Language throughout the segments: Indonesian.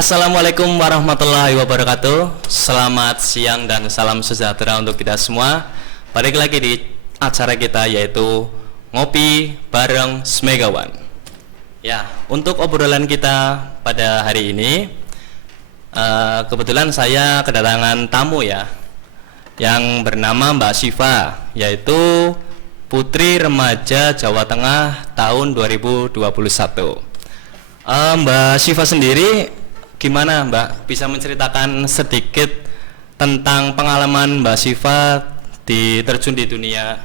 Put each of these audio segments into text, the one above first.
Assalamualaikum warahmatullahi wabarakatuh. Selamat siang dan salam sejahtera untuk kita semua. Balik lagi di acara kita yaitu Ngopi Bareng Smegawan. Ya, untuk obrolan kita pada hari ini kebetulan saya kedatangan tamu ya, yang bernama Mbak Syifa, yaitu Putri Remaja Jawa Tengah tahun 2021. Mbak Syifa sendiri gimana Mbak, bisa menceritakan sedikit tentang pengalaman Mbak Syifa terjun di dunia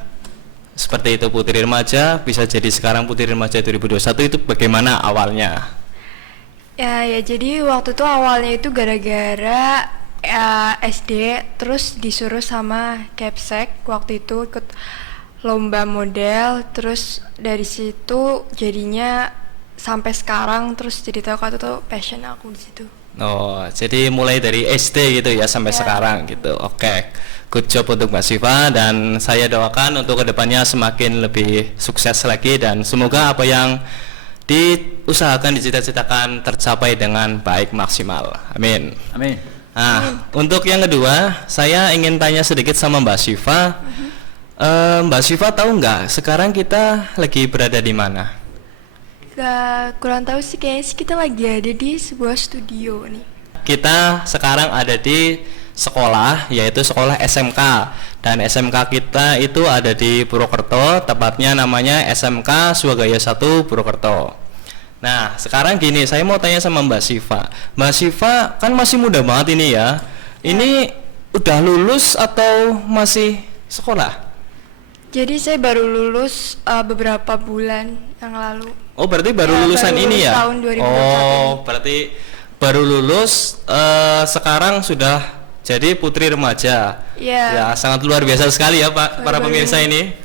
seperti itu, Putri Remaja bisa jadi sekarang Putri Remaja 2021, itu bagaimana awalnya? Ya jadi waktu itu awalnya itu gara-gara SD, terus disuruh sama Kepsek waktu itu ikut lomba model, terus dari situ jadinya sampai sekarang, terus jadi tahu kalau itu passion aku di situ. Oh, jadi mulai dari SD gitu ya sampai sekarang gitu. Oke. Good job untuk Mbak Syifa, dan saya doakan untuk kedepannya semakin lebih sukses lagi dan semoga apa yang diusahakan, dicita-citakan tercapai dengan baik, maksimal. Amin. Amin. Nah, untuk yang kedua, saya ingin tanya sedikit sama Mbak Syifa. Mbak Syifa tahu nggak sekarang kita lagi berada di mana? Kurang tahu sih, kayaknya sih kita lagi ada di sebuah studio nih. Kita sekarang ada di sekolah, yaitu sekolah SMK, dan SMK kita itu ada di Purwokerto, tepatnya namanya SMK Swagaya 1 Purwokerto. Nah, sekarang gini, saya mau tanya sama Mbak Syifa. Mbak Syifa kan masih muda banget ini ya. Ini udah lulus atau masih sekolah? Jadi saya baru lulus beberapa bulan yang lalu. Oh, berarti baru lulusan baru ini lulus ya? tahun 2021 Oh, ini. berarti baru lulus, sekarang sudah jadi Putri Remaja. Iya. Ya, sangat luar biasa sekali ya Pak, para pemirsa ini.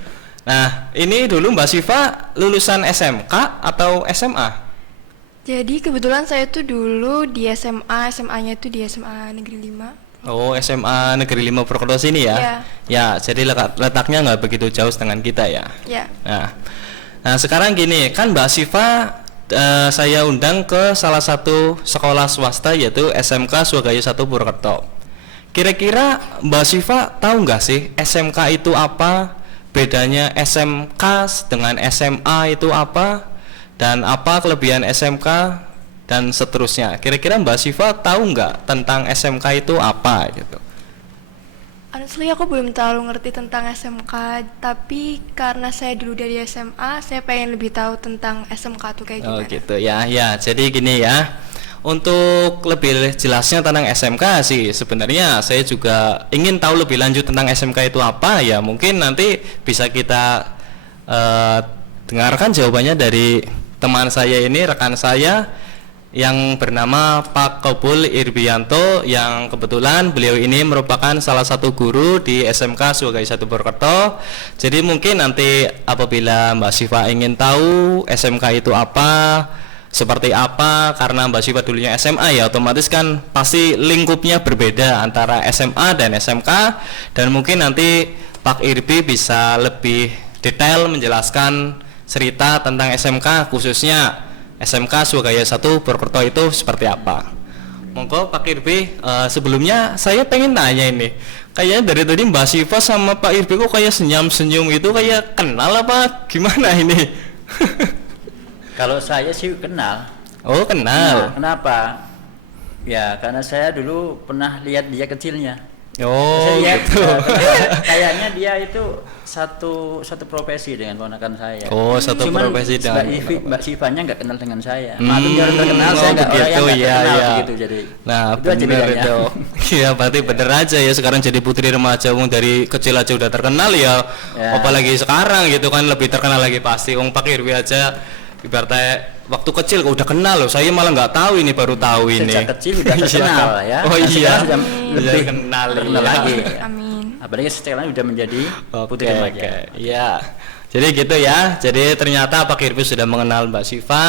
Nah, ini dulu Mbak Syifa lulusan SMK atau SMA? Jadi kebetulan saya tuh dulu di SMA-nya itu di SMA Negeri 5. Oh, SMA Negeri 5 Purwokerto sini ya? Iya. Ya, jadi letaknya nggak begitu jauh dengan kita ya? Ya. Nah, sekarang gini, kan Mbak Syifa saya undang ke salah satu sekolah swasta yaitu SMK Swagaya 1 Purwokerto. Kira-kira Mbak Syifa tahu nggak sih SMK itu apa? Bedanya SMK dengan SMA itu apa? Dan apa kelebihan SMK? Dan seterusnya. Kira-kira Mbak Syifa tahu nggak tentang SMK itu apa gitu? Honestly aku belum terlalu ngerti tentang SMK, tapi karena saya dulu dari SMA, saya pengen lebih tahu tentang SMK tuh kayak gimana. Oh gitu ya, ya. Jadi gini ya, untuk lebih jelasnya tentang SMK sih, sebenarnya saya juga ingin tahu lebih lanjut tentang SMK itu apa ya. Mungkin nanti bisa kita dengarkan jawabannya dari teman saya ini, rekan saya yang bernama Pak Kobul Irbianto, yang kebetulan beliau ini merupakan salah satu guru di SMK Swagaya 1 Purwokerto. Jadi mungkin nanti apabila Mbak Syifa ingin tahu SMK itu apa, seperti apa, karena Mbak Syifa dulunya SMA ya, otomatis kan pasti lingkupnya berbeda antara SMA dan SMK, dan mungkin nanti Pak Irbi bisa lebih detail menjelaskan cerita tentang SMK, khususnya SMK Swagaya 1 Purwokerto itu seperti apa. Monggo Pak Irbi, sebelumnya saya pengen tanya ini, kayaknya dari tadi Mbak Syifa sama Pak Irbi kok kayak senyum-senyum itu, kayak kenal apa gimana ini? Kalau saya sih kenal. Oh, kenal. Nah, kenapa? Ya karena saya dulu pernah lihat dia kecilnya. Oh, Saya lihat, gitu. kayaknya dia itu satu profesi dengan ponakan saya. Oh, satu Cuman profesi dengan Mbak Sifanya nggak kenal dengan saya. Maklum dia terkenal, saya nggak, orang yang begitu, nggak iya, kenal iya. begitu. Jadi Nah, itu aja benar bedanya. itu. Iya, berarti bener aja ya, sekarang jadi Putri Remaja, wong dari kecil aja udah terkenal ya. Ya. Apalagi sekarang gitu kan lebih terkenal lagi pasti. Wong Pak Irwi aja ibaratnya waktu kecil kok udah kenal loh. Saya malah nggak tahu ini, baru tahu ini. Sejak kecil udah terkenal ya. Oh Nah, iya. sekarang sudah lebih kenal terkenal lagi. Amin. Apalagi sekarang udah menjadi Putri Oke, Remaja. oke. Iya. Jadi gitu ya. Jadi ternyata Pak Irbi sudah mengenal Mbak Syifa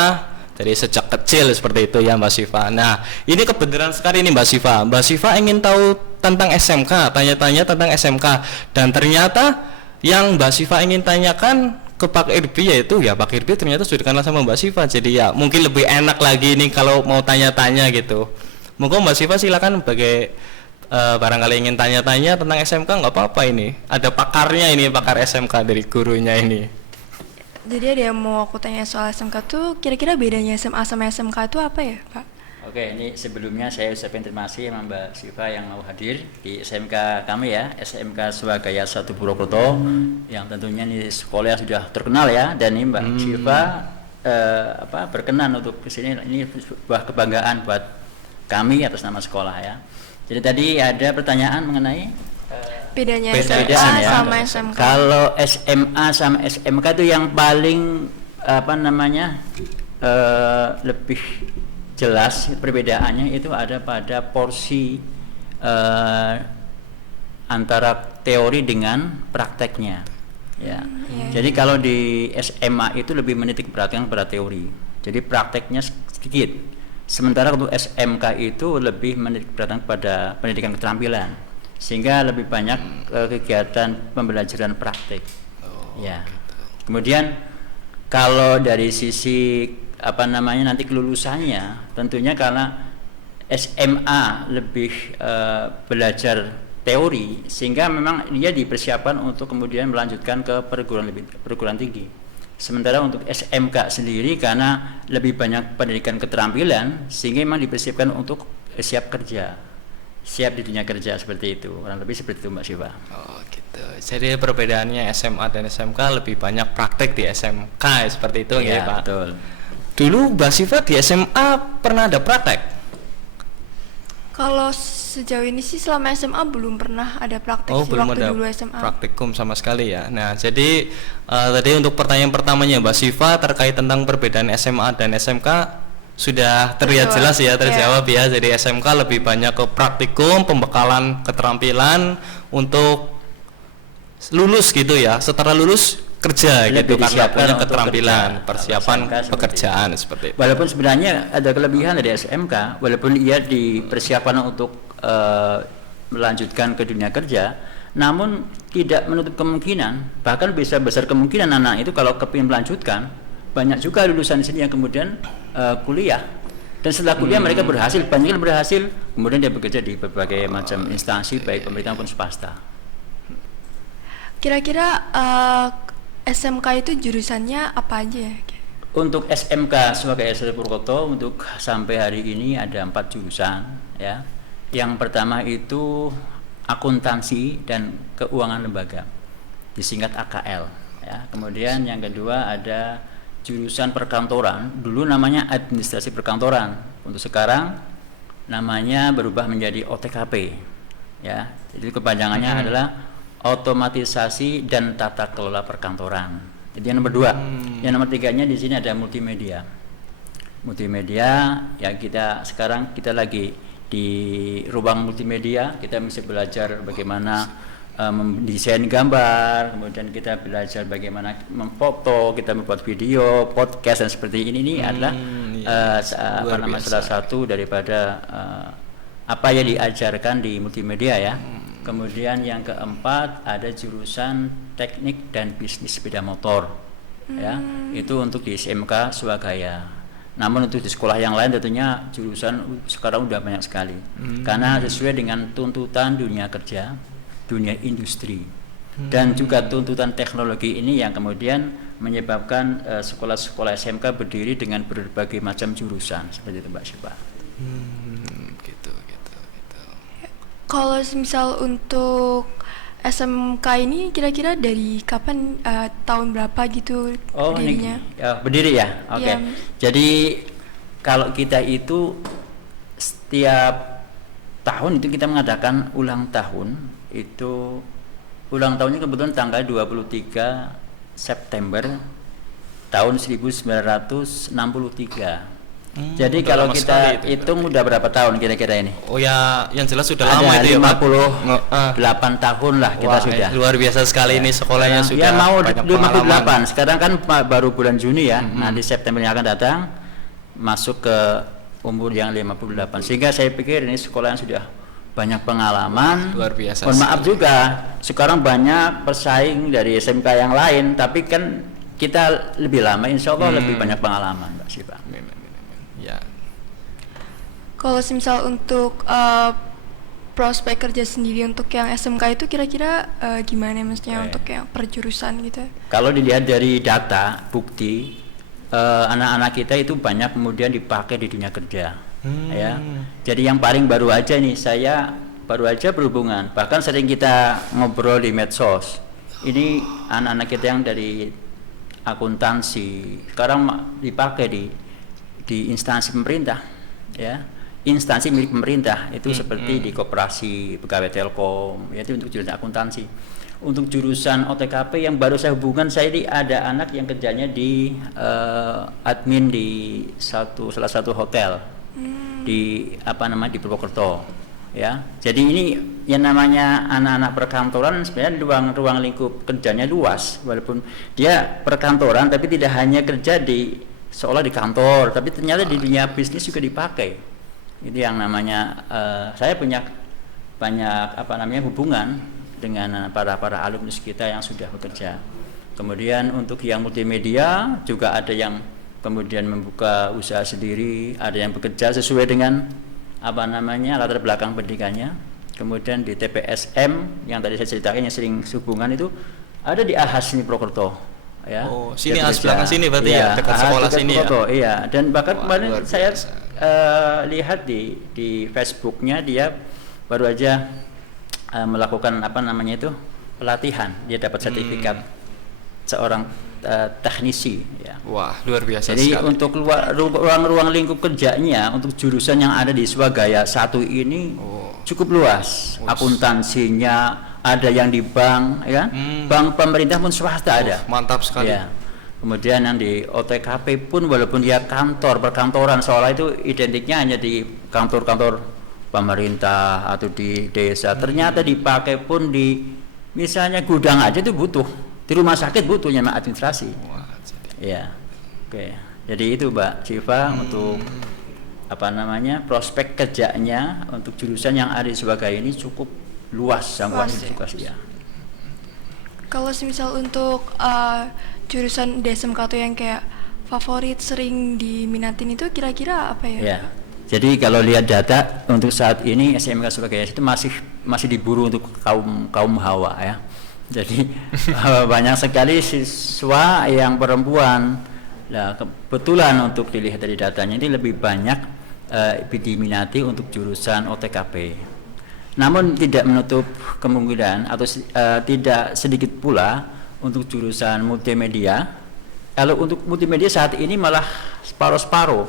dari sejak kecil seperti itu ya Mbak Syifa. Nah, ini kebenaran sekali nih Mbak Syifa. Mbak Syifa ingin tahu tentang SMK, tanya-tanya tentang SMK, dan ternyata yang Mbak Syifa ingin tanyakan ke Pak Irbi yaitu ya Pak Irbi ternyata sudah dikenal sama Mbak Syifa, jadi ya mungkin lebih enak lagi nih kalau mau tanya-tanya gitu. Monggo Mbak Siva silakan sebagai barangkali ingin tanya-tanya tentang SMK, nggak apa-apa ini. Ada pakarnya ini, pakar SMK dari gurunya ini. Jadi ada yang mau aku tanya soal SMK tuh, kira-kira bedanya SMA sama SMK itu apa ya, Pak? Oke, ini sebelumnya saya ucapkan terima kasih sama Mbak Siva yang mau hadir di SMK kami ya, SMK Swagaya 1 Purwokerto, yang tentunya ini sekolah yang sudah terkenal ya, dan ini Mbak Siva berkenan untuk kesini. Ini sebuah kebanggaan buat kami atas nama sekolah ya. Jadi tadi ada pertanyaan mengenai Bedanya Beda- SMA bedaan ya. sama SMK. Kalau SMA sama SMK itu yang paling lebih jelas perbedaannya itu ada pada porsi antara teori dengan prakteknya ya. Jadi kalau di SMA itu lebih menitik beratkan pada teori, jadi prakteknya sedikit. Sementara untuk SMK itu lebih menitik beratkan pada pendidikan keterampilan, sehingga lebih banyak kegiatan pembelajaran praktek. Ya. Kemudian kalau dari sisi nanti kelulusannya, tentunya karena SMA lebih belajar teori, sehingga memang dia dipersiapkan untuk kemudian melanjutkan ke perguruan tinggi. Sementara untuk SMK sendiri karena lebih banyak pendidikan keterampilan, sehingga memang dipersiapkan untuk siap kerja, siap di dunia kerja, seperti itu. Kurang lebih seperti itu Mbak Siva. Oh gitu. Jadi perbedaannya SMA dan SMK lebih banyak praktek di SMK seperti itu ya, Pak. Betul. Dulu Mbak Siva di SMA pernah ada praktek? Kalau sejauh ini sih selama SMA belum pernah ada praktek Oh, sih belum waktu ada dulu SMA. praktikum sama sekali ya. Nah, jadi tadi untuk pertanyaan pertamanya Mbak Siva terkait tentang perbedaan SMA dan SMK sudah terlihat jelas ya, terjawab ya. Jadi SMK lebih banyak ke praktikum, pembekalan keterampilan untuk lulus gitu ya. Setelah lulus kerja Lebih gitu karena disiapkan punya untuk keterampilan, kerja. persiapan SMK seperti pekerjaan seperti itu. Walaupun sebenarnya ada kelebihan dari SMK, walaupun ia dipersiapkan untuk melanjutkan ke dunia kerja, namun tidak menutup kemungkinan, bahkan bisa besar kemungkinan anak itu kalau kepingin melanjutkan, banyak juga lulusan di sini yang kemudian kuliah, dan setelah kuliah mereka banyak yang berhasil, kemudian dia bekerja di berbagai macam instansi baik pemerintah maupun swasta. Kira-kira SMK itu jurusannya apa aja ya? Untuk SMK Swagaya 1 Purwokerto untuk sampai hari ini ada 4 jurusan ya. Yang pertama itu akuntansi dan keuangan lembaga, disingkat AKL ya. Kemudian yang kedua ada jurusan perkantoran, dulu namanya administrasi perkantoran, untuk sekarang namanya berubah menjadi OTKP ya. Jadi kepanjangannya adalah otomatisasi dan tata kelola perkantoran. Jadi yang nomor 2. Yang nomor 3-nya di sini ada multimedia. Multimedia ya, sekarang kita lagi di ruang multimedia, kita mesti belajar bagaimana mendesain gambar, kemudian kita belajar bagaimana memfoto, kita membuat video, podcast dan seperti ini adalah salah satu daripada apa yang diajarkan di multimedia ya. Kemudian yang keempat ada jurusan teknik dan bisnis sepeda motor ya, itu untuk di SMK Swagaya. Namun untuk di sekolah yang lain tentunya jurusan sekarang udah banyak sekali, karena sesuai dengan tuntutan dunia kerja, dunia industri, dan juga tuntutan teknologi ini yang kemudian menyebabkan sekolah-sekolah SMK berdiri dengan berbagai macam jurusan seperti itu Mbak Siva. Gitu. Kalau misal untuk SMK ini kira-kira dari kapan, tahun berapa gitu berdirinya? Berdiri ya. Oke. Iya. Jadi kalau kita itu setiap tahun itu kita mengadakan ulang tahun. Itu ulang tahunnya kebetulan tanggal 23 September tahun 1963. Jadi kalau kita hitung udah berapa tahun kira-kira ini? Oh ya, yang jelas sudah Ada lama itu ya, Pak. 58 tahun lah kita sudah. Luar biasa sekali ini sekolahnya sudah. Ya mau banyak 58. pengalaman. Sekarang kan baru bulan Juni ya. Nanti September yang akan datang masuk ke umur yang 58. Sehingga saya pikir ini sekolah yang sudah banyak pengalaman. Luar biasa. Mohon maaf juga, sekarang banyak pesaing dari SMK yang lain, tapi kan kita lebih lama, insya Allah lebih banyak pengalaman, Mbak Siva. Ya. Kalau semisal untuk prospek kerja sendiri untuk yang SMK itu kira-kira gimana maksudnya untuk yang perjurusan gitu? Kalau dilihat dari data, bukti, anak-anak kita itu banyak kemudian dipakai di dunia kerja, ya. Jadi yang paling baru aja nih, saya baru aja berhubungan, bahkan sering kita ngobrol di medsos. Ini anak-anak kita yang dari akuntansi sekarang dipakai di instansi pemerintah, ya. Instansi milik pemerintah itu seperti di koperasi, pegawai Telkom, yaitu untuk jurusan akuntansi. Untuk jurusan OTKP yang baru saya hubungan, saya ini ada anak yang kerjanya di admin di salah satu hotel di di Purwokerto, ya. Jadi ini yang namanya anak-anak perkantoran sebenarnya ruang lingkup kerjanya luas, walaupun dia perkantoran tapi tidak hanya kerja seolah di kantor, tapi ternyata di dunia bisnis juga dipakai. Itu yang namanya saya punya banyak hubungan dengan para alumnus kita yang sudah bekerja. Kemudian untuk yang multimedia juga ada yang kemudian membuka usaha sendiri, ada yang bekerja sesuai dengan latar belakang pendidikannya. Kemudian di TPSM yang tadi saya ceritakan yang sering hubungan itu ada di AHAS ini Purwokerto, ya. Oh, sini AHAS belakang sini berarti ya, dekat sekolah sini ya. Iya, dan bahkan kemarin saya lihat di Facebooknya dia baru aja melakukan pelatihan, dia dapat sertifikat seorang teknisi, ya. Wah, luar biasa. Jadi sekali. untuk ruang lingkup kerjanya untuk jurusan yang ada di Swagaya 1 ini cukup luas. Akuntansinya ada yang di bank, ya. Bank pemerintah pun swasta ada. Mantap sekali. Ya. Kemudian yang di OTKP pun walaupun dia perkantoran seolah itu identiknya hanya di kantor-kantor pemerintah atau di desa, ternyata dipakai pun di misalnya gudang aja itu butuh, di rumah sakit butuhnya administrasi. Ya, oke. Jadi itu Mbak Siva untuk prospek kerjanya untuk jurusan yang ada di Surabaya ini cukup luas jangkauan edukasi, ya. Kalau semisal untuk jurusan di SMK tuh yang kayak favorit sering diminatin itu kira-kira apa ya? Ya. Jadi kalau lihat data untuk saat ini SMK Surabaya itu masih diburu untuk kaum hawa, ya. Jadi banyak sekali siswa yang perempuan. Nah, kebetulan untuk dilihat dari datanya ini lebih banyak diminati untuk jurusan OTKP. Namun tidak menutup kemungkinan atau tidak sedikit pula untuk jurusan multimedia. Kalau untuk multimedia saat ini malah separuh-separuh,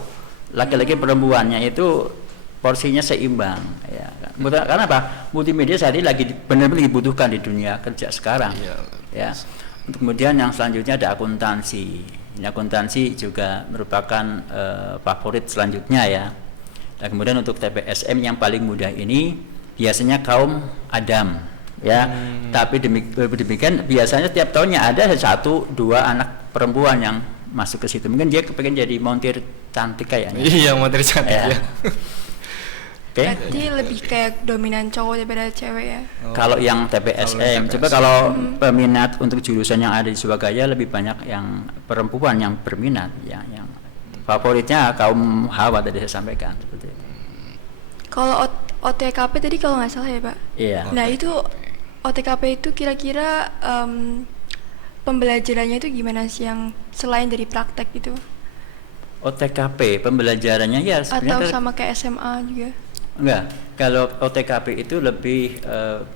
laki-laki perempuannya itu porsinya seimbang, ya. Karena apa? Multimedia saat ini lagi benar-benar dibutuhkan di dunia kerja sekarang, ya. Kemudian yang selanjutnya ada akuntansi. Ini akuntansi juga merupakan favorit selanjutnya, ya. Dan kemudian untuk TPSM yang paling mudah ini biasanya kaum Adam, ya. Tapi demikian biasanya tiap tahunnya ada 1-2 anak perempuan yang masuk ke situ. Mungkin dia kepengen jadi montir cantik kayaknya. Iya, montir cantik, ya. Oke. Berarti lebih kayak dominan cowok daripada cewek, ya. Kalau yang TPSM, coba kalau peminat untuk jurusan yang ada di Surabaya lebih banyak yang perempuan yang berminat, ya, yang favoritnya kaum hawa tadi saya sampaikan seperti itu. Kalau OTKP tadi kalau nggak salah ya Pak. Iya. Nah itu OTKP itu kira-kira pembelajarannya itu gimana sih yang selain dari praktek gitu? OTKP pembelajarannya ya sebenarnya atau sama kayak SMA juga? Enggak. Kalau OTKP itu lebih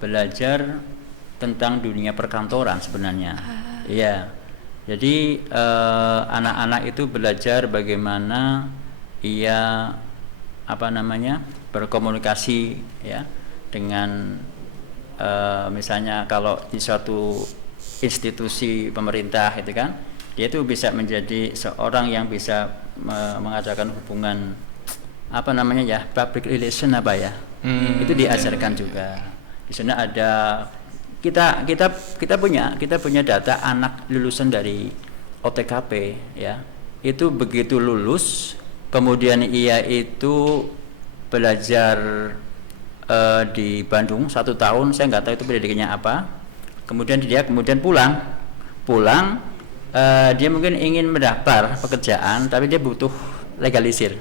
belajar tentang dunia perkantoran sebenarnya. Iya. Jadi anak-anak itu belajar bagaimana ia berkomunikasi, ya, dengan misalnya kalau di suatu institusi pemerintah itu kan dia itu bisa menjadi seorang yang bisa mengadakan hubungan public relation itu diajarkan juga. Di sana ada kita punya data anak lulusan dari OTKP, ya, itu begitu lulus kemudian ia itu belajar di Bandung 1 tahun, saya nggak tahu itu pendidikannya apa. Kemudian dia pulang dia mungkin ingin mendaftar pekerjaan tapi dia butuh legalisir,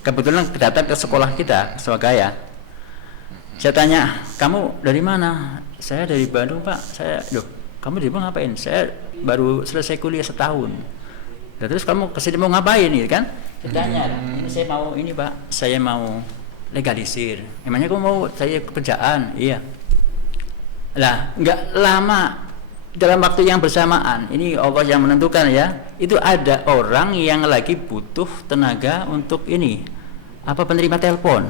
kebetulan datang ke sekolah kita, Swagaya. Saya tanya, kamu dari mana? Saya dari Bandung Pak. Saya, loh, kamu di Bandung ngapain? Saya baru selesai kuliah setahun. Nah, terus kamu kesini mau ngapain nih kan? Saya tanya, ini saya mau ini Pak, saya mau legalisir. Emangnya kamu mau saya kerjaan? Iya. Lah, nggak lama dalam waktu yang bersamaan, ini Allah yang menentukan ya. Itu ada orang yang lagi butuh tenaga untuk ini, apa penerima telepon.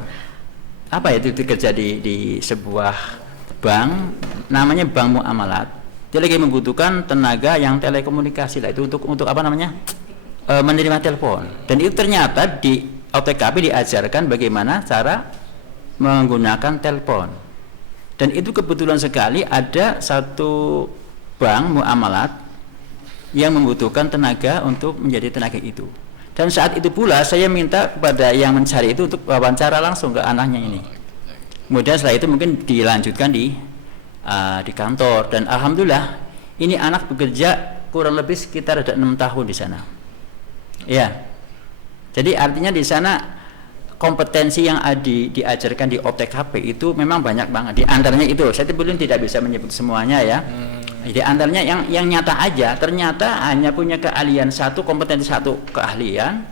Apa itu kerja di sebuah bank, namanya Bank Muamalat. Dia lagi membutuhkan tenaga yang telekomunikasi lah, itu untuk apa namanya, menerima telepon. Dan itu ternyata di OTKP diajarkan bagaimana cara menggunakan telepon. Dan itu kebetulan sekali ada satu bank muamalat yang membutuhkan tenaga untuk menjadi tenaga itu. Dan saat itu pula saya minta kepada yang mencari itu untuk wawancara langsung ke anaknya ini. Kemudian setelah itu mungkin dilanjutkan di kantor, dan alhamdulillah ini anak bekerja kurang lebih sekitar ada 6 tahun di sana. Ya, jadi artinya di sana kompetensi yang diajarkan di OTKP itu memang banyak banget. Di antaranya itu, saya belum tidak bisa menyebut semuanya ya. Di antaranya yang nyata aja, ternyata hanya punya keahlian satu, kompetensi satu keahlian,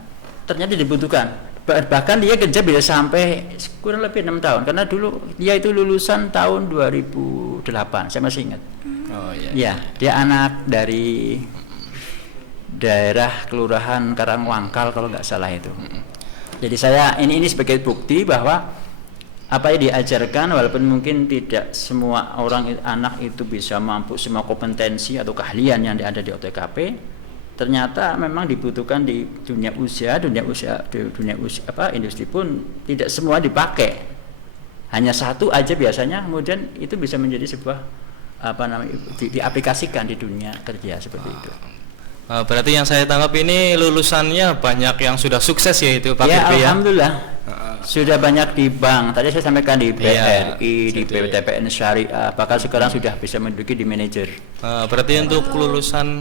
ternyata dibutuhkan. Bahkan dia kerja bisa sampai kurang lebih 6 tahun, karena dulu dia itu lulusan tahun 2008, saya masih ingat. Oh iya. Ya, dia anak dari daerah Kelurahan Karangwangkal kalau nggak salah itu. Jadi saya ini sebagai bukti bahwa apa yang diajarkan, walaupun mungkin tidak semua anak itu bisa mampu semua kompetensi atau keahlian yang ada di OTKP, ternyata memang dibutuhkan di dunia usaha industri pun tidak semua dipakai. Hanya satu aja biasanya, kemudian itu bisa menjadi sebuah diaplikasikan di dunia kerja seperti itu. Berarti yang saya tangkap ini lulusannya banyak yang sudah sukses ya itu Pak Ya, Kirby ya? Alhamdulillah. Sudah banyak di bank, tadi saya sampaikan di BRI, di BTPN Syariah, bahkan sekarang sudah bisa menduduki di manajer. Berarti untuk lulusan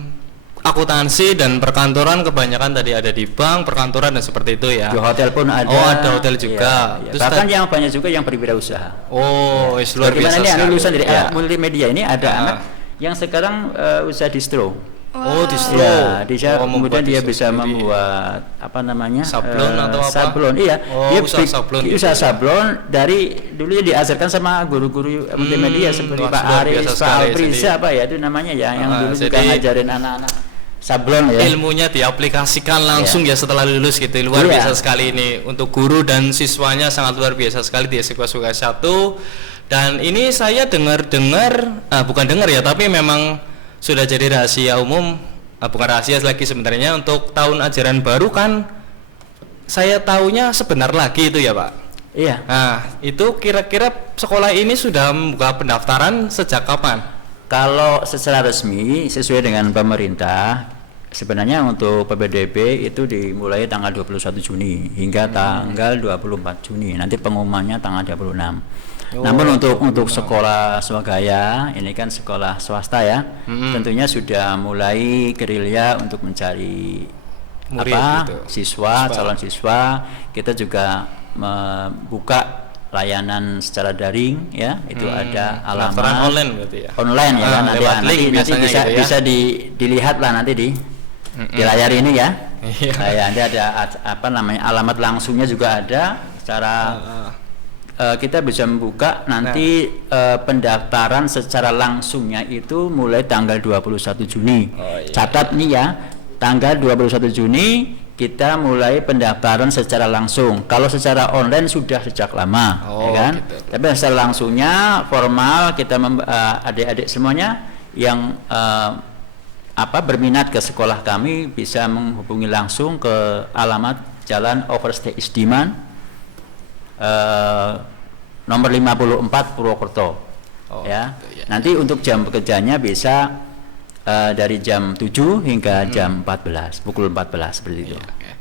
akuntansi dan perkantoran kebanyakan tadi ada di bank, perkantoran dan seperti itu ya? Di hotel pun ada. Oh, ada hotel juga. Ya. Bahkan yang banyak juga yang berwirausaha. Oh, luar biasa ini sekali. lulusan dari multimedia ini ada Ah. anak yang sekarang usaha distro. Oh, distro. Ya, dia membuat kemudian dia distro bisa sendiri. membuat apa namanya? Sablon atau apa? Sablon, iya. Oh, Dia usaha sablon gitu usaha ya. sablon dari dulunya diajarkan sama guru-guru multimedia seperti wah, Pak luar Aris, biasa Pak sekali. Alfriza, Jadi- apa ya itu namanya ya, yang dulu juga jadi- ngajarin anak-anak sablon ya. Ilmunya diaplikasikan langsung ya setelah lulus gitu. Luar Iya. biasa sekali ini untuk guru dan siswanya, sangat luar biasa sekali di SMA Swagaya 1. Dan ini saya bukan dengar ya, tapi memang sudah jadi rahasia umum. Bukan rahasia lagi sebenarnya, untuk tahun ajaran baru kan saya tahunya sebentar lagi itu ya Pak. Iya. Nah, itu kira-kira sekolah ini sudah membuka pendaftaran sejak kapan? Kalau secara resmi sesuai dengan pemerintah, sebenarnya untuk PPDB itu dimulai tanggal 21 Juni hingga tanggal 24 Juni. Nanti pengumumannya tanggal 26. Namun untuk sekolah Swagaya, ini kan sekolah swasta ya, tentunya sudah mulai gerilya untuk mencari Murid gitu. siswa, calon siswa. Kita juga membuka layanan secara daring ya, itu ada Pendaftaran alamat online berarti ya? online ya kan, nanti, lewat link nanti biasanya bisa, gitu ya? bisa dilihat lah nanti di layar ini ya. Iya. Ya, nanti ada apa namanya, alamat langsungnya juga ada. Secara kita bisa membuka nanti pendaftaran secara langsungnya itu mulai tanggal 21 Juni. Oh, iya. Catat nih ya, tanggal 21 Juni kita mulai pendaftaran secara langsung. Kalau secara online sudah sejak lama, Oh, ya kan? gitu. Tapi secara langsungnya formal kita adik-adik semuanya yang berminat ke sekolah kami bisa menghubungi langsung ke alamat Jalan Overstay Isdiman nomor 54 Purwokerto. Oh, Ya. gitu ya. Nanti untuk jam bekerjanya bisa dari jam 7 hingga jam 14, pukul 14 seperti itu. Oke.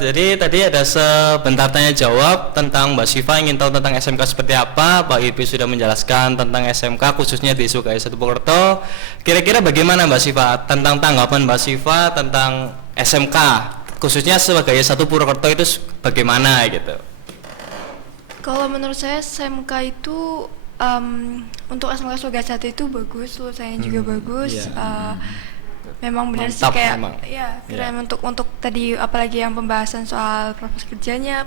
Jadi tadi ada sebentar tanya jawab tentang Mbak Siva, ingin tahu tentang SMK seperti apa. Pak Ipi sudah menjelaskan tentang SMK khususnya di Swagaya 1 Purwokerto. Kira-kira bagaimana Mbak Siva tentang tanggapan Mbak Siva tentang SMK khususnya sebagai satu Purwokerto itu bagaimana gitu? Kalau menurut saya SMK itu untuk SMK Surga 1 itu bagus, lulusannya juga bagus. iya. Memang benar sih Mantap kayak memang. ya keren Iya. untuk tadi apalagi yang pembahasan soal prospek kerjanya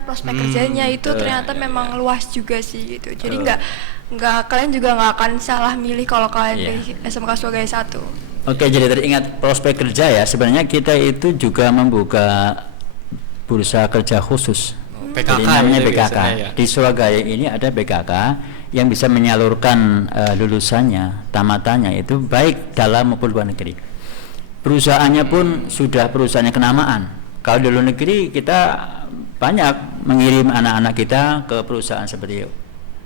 itu betul. ternyata memang luas juga sih gitu. Jadi Betul. nggak kalian juga nggak akan salah milih kalau kalian Iya. pilih SMK Surga 1. Oke, jadi teringat prospek kerja ya. Sebenarnya kita itu juga membuka bursa kerja khusus. PKK Jadi namanya itu BKK. biasanya ya. Di Surabaya ini ada BKK yang bisa menyalurkan lulusannya, tamatannya itu baik dalam maupun luar negeri. Perusahaannya pun sudah perusahaannya kenamaan. Kalau di luar negeri kita banyak mengirim anak-anak kita ke perusahaan seperti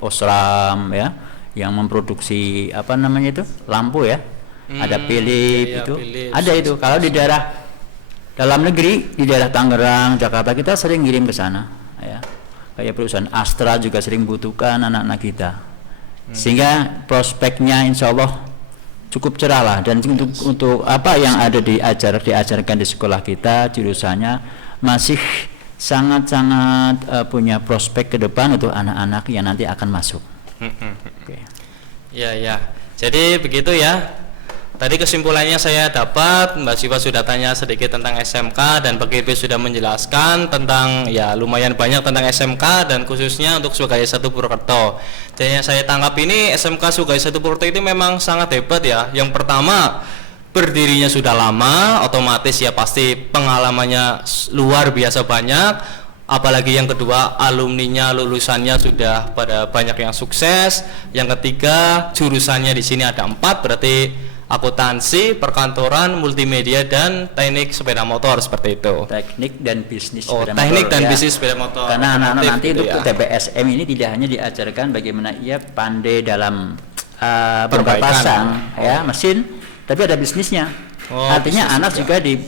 Osram ya, yang memproduksi apa namanya itu lampu ya. Ada Philips iya, itu, Philips. ada itu. Kalau di daerah dalam negeri di daerah Tangerang, Jakarta kita sering ngirim ke sana ya. Kayak perusahaan Astra juga sering butuhkan anak-anak kita. Sehingga prospeknya insya Allah cukup cerah lah, dan untuk apa yang ada diajarkan di sekolah kita jurusannya masih sangat-sangat punya prospek ke depan untuk anak-anak yang nanti akan masuk. Oke. Ya, ya. Jadi begitu ya. Tadi kesimpulannya saya dapat, Mbak Siva sudah tanya sedikit tentang SMK dan Pak Kirby sudah menjelaskan tentang ya lumayan banyak tentang SMK dan khususnya untuk Surabaya 1 Purwokerto. Jadi yang saya tangkap ini SMK Surabaya 1 Purwokerto itu memang sangat hebat ya. Yang pertama, berdirinya sudah lama, otomatis ya pasti pengalamannya luar biasa banyak. Apalagi yang kedua, alumninya lulusannya sudah pada banyak yang sukses. Yang ketiga, jurusannya di sini ada 4, berarti akuntansi, perkantoran, multimedia, dan teknik sepeda motor seperti itu. Teknik dan bisnis Oh, sepeda teknik motor, dan ya. bisnis sepeda motor. Karena anak-anak Otomotif nanti gitu untuk ya. TPSM ini tidak hanya diajarkan bagaimana ia pandai dalam Perbaikan. berpasang ya mesin, tapi ada bisnisnya. Oh, Artinya bisnis anak juga. juga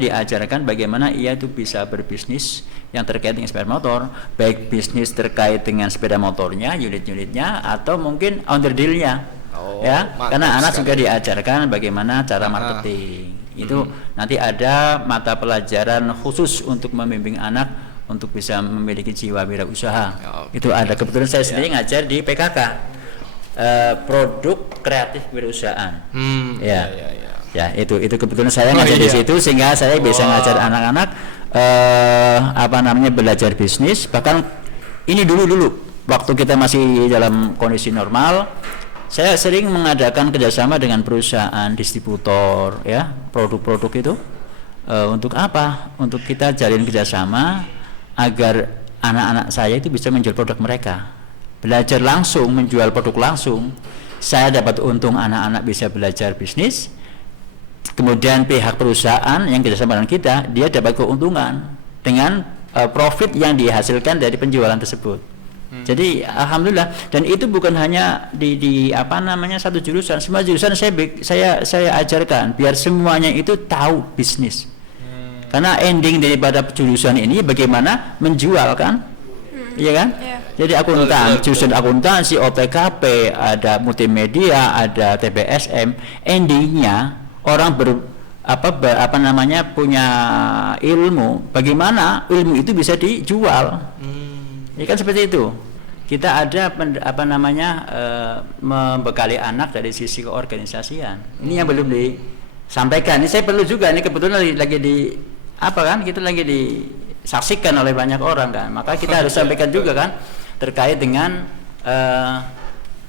diajarkan bagaimana ia itu bisa berbisnis yang terkait dengan sepeda motor, baik bisnis terkait dengan sepeda motornya, unit-unitnya, atau mungkin onderdilnya. Oh, Ya, mantap karena anak sekali. juga diajarkan bagaimana cara marketing. Itu nanti ada mata pelajaran khusus untuk membimbing anak untuk bisa memiliki jiwa wirausaha. Oke. Itu ada, kebetulan saya sendiri ngajar di PKK, produk kreatif wirausahaan. Ya, ya, ya. Ya, itu kebetulan saya Oh, ngajar di iya. situ sehingga saya bisa Wah. ngajar anak-anak belajar bisnis. Bahkan ini dulu waktu kita masih dalam kondisi normal, saya sering mengadakan kerjasama dengan perusahaan distributor ya, produk-produk itu untuk apa? Untuk kita jalin kerjasama agar anak-anak saya itu bisa menjual produk mereka, belajar langsung, menjual produk langsung. Saya dapat untung, anak-anak bisa belajar bisnis, kemudian pihak perusahaan yang kerjasama dengan kita, dia dapat keuntungan dengan profit yang dihasilkan dari penjualan tersebut. Jadi alhamdulillah, dan itu bukan hanya di satu jurusan, semua jurusan saya ajarkan biar semuanya itu tahu bisnis. Karena ending daripada jurusan ini bagaimana menjual kan? Iya kan? Iya. Jadi jurusan akuntansi, OTKP, ada multimedia, ada TPSM, endingnya orang punya ilmu, bagaimana ilmu itu bisa dijual. Ya kan seperti itu. Kita ada membekali anak dari sisi keorganisasian. Ini yang belum disampaikan. Ini saya perlu juga, ini kebetulan lagi kita lagi disaksikan oleh banyak orang kan. Maka kita harus sampaikan juga kan terkait dengan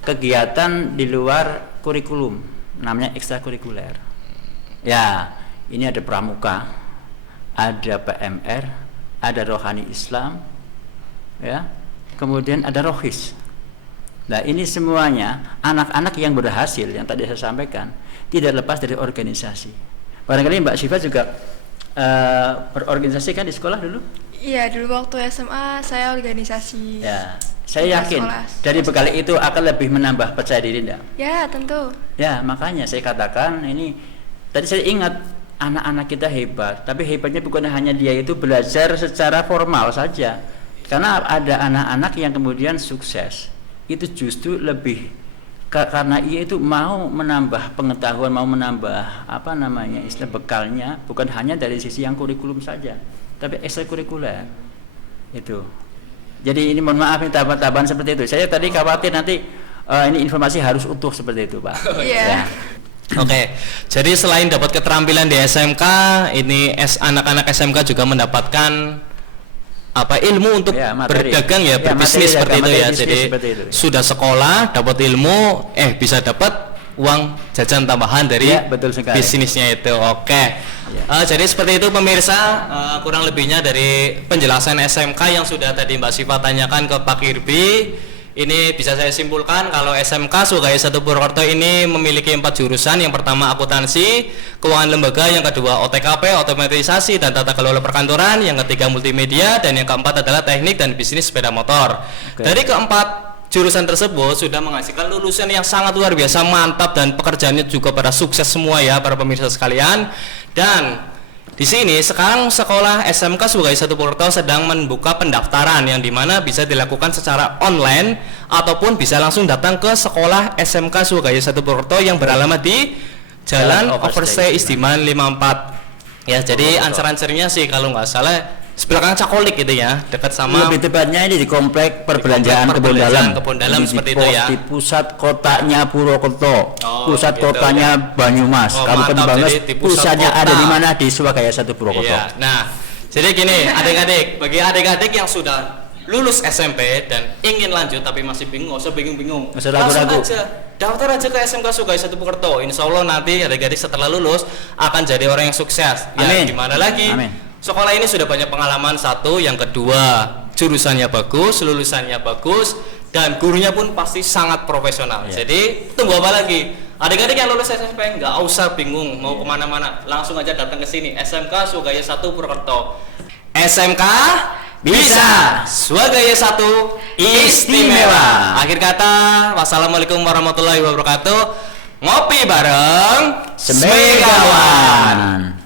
kegiatan di luar kurikulum, namanya ekstrakurikuler. Ya, ini ada pramuka, ada PMR, ada rohani Islam, ya, kemudian ada rohis. Nah, ini semuanya anak-anak yang berhasil yang tadi saya sampaikan tidak lepas dari organisasi. Barangkali Mbak Siva juga berorganisasi kan di sekolah dulu? Iya, dulu waktu SMA saya organisasi. Ya, saya yakin Sekolah. dari bekal itu akan lebih menambah percaya diri, enggak? Ya, tentu. Ya, makanya saya katakan ini tadi saya ingat anak-anak kita hebat, tapi hebatnya bukan hanya dia itu belajar secara formal saja. Karena ada anak-anak yang kemudian sukses, itu justru lebih karena ia itu mau menambah pengetahuan, mau menambah apa namanya istilah bekalnya, bukan hanya dari sisi yang kurikulum saja, tapi ekstrakurikuler itu. Jadi ini mohon maaf ini tambahan seperti itu. Saya tadi khawatir nanti ini informasi harus utuh seperti itu, Pak. Iya. Ya. Oke, jadi selain dapat keterampilan di SMK, ini anak-anak SMK juga mendapatkan apa ilmu untuk Ya, materi. berdagang ya, Ya, berbisnis materi, seperti itu materi ya. bisnis Jadi seperti itu. sudah sekolah, dapat ilmu, bisa dapat uang jajan tambahan dari Ya, betul sekali. bisnisnya itu. Oke. Ya. Jadi seperti itu pemirsa, kurang lebihnya dari penjelasan SMK yang sudah tadi Mbak Siva tanyakan ke Pak Irbi. Ini bisa saya simpulkan kalau SMK Sukagaya 1 Purwokerto ini memiliki 4 jurusan. Yang pertama akuntansi, keuangan lembaga, yang kedua OTKP, otomatisasi dan tata kelola perkantoran, yang ketiga multimedia, dan yang keempat adalah teknik dan bisnis sepeda motor. Oke. Dari keempat jurusan tersebut sudah menghasilkan lulusan yang sangat luar biasa mantap dan pekerjaannya juga pada sukses semua ya para pemirsa sekalian. Dan di sini sekarang sekolah SMK Sukagaya 1 Purwokerto sedang membuka pendaftaran yang dimana bisa dilakukan secara online ataupun bisa langsung datang ke sekolah SMK Sukagaya 1 Purwokerto yang beralamat di Jalan Overstay Istiman 54. Ya, jadi ansar-ansarnya sih kalau nggak salah sebelakang Cakolik gitu ya, dekat sama Lebih tepatnya ini di komplek perbelanjaan Kebon Dalam. Kebon Dalam Ini seperti itu ya. Di pusat kotanya Purwokerto, Oh, pusat gitu, kotanya Banyumas, Oh, Kabupaten mantap. Banyumas. Jadi di pusat Pusatnya kota. ada di mana? Di Sukagaya 1 Purwokerto. Iya. Nah, jadi gini, adik-adik, bagi adik-adik yang sudah lulus SMP dan ingin lanjut tapi masih bingung, nggak usah bingung-bingung. Nggak usah Langsung ragu-ragu. aja daftar aja ke SMK Sukagaya 1 Purwokerto. Insya Allah nanti adik-adik setelah lulus akan jadi orang yang sukses. Ya, Amin. gimana lagi? Amin. Sekolah ini sudah banyak pengalaman, satu, yang kedua jurusannya bagus, lulusannya bagus, dan gurunya pun pasti sangat profesional. Iya. Jadi tunggu apa lagi? Adik-adik yang lulus SMP nggak usah bingung mau kemana-mana, langsung aja datang ke sini SMK Sukagaya 1 Purwokerto. SMK bisa, Sukagaya 1 istimewa. Akhir kata, wassalamualaikum warahmatullahi wabarakatuh. Ngopi bareng Semegawan.